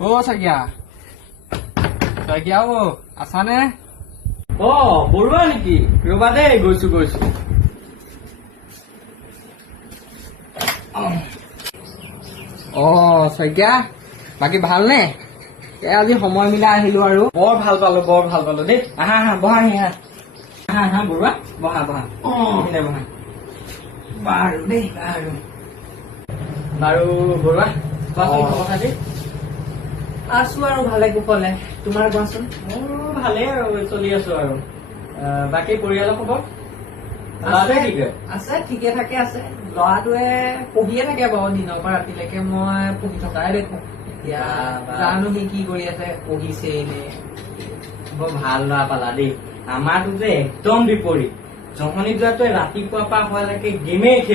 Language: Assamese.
অ চাগিয়া চাগিয়া অ আছানে? অ বৰুৱা নেকি? ৰবা দেই গৈছো। অ শইকীয়া বাকী ভালনে? আজি সময় মিলাই আহিলো আৰু। বৰ ভাল পালো দেই। আহা বহাহি আহা বৰুৱা বহা বহা বাৰু দেই বাৰু বৰুৱা কোৱাচোন খবৰ খাতি? আছো আৰু ভালে কুশলে। তোমাৰ কোৱাচোন? মোৰ ভালেই আৰু চলি আছো আৰু। বাকী পৰিয়ালৰ খবৰ? আছে ঠিকে থাকে আছে। ল'ৰাটোৱে পঢ়িয়ে থাকে বাৰু দিনৰ পৰা ৰাতিলৈকে মই পঢ়ি থকাই দেখো। এতিয়া জানো সি কি কৰি আছে, পঢ়িছে নে? বৰ ভাল ল'ৰা পালা দেই। আমাৰতো যে একদম বিপৰীত। জহনি যোৱাটোৱে ৰাতিপুৱাৰ পৰা হোৱালৈকে গেমেই খেলি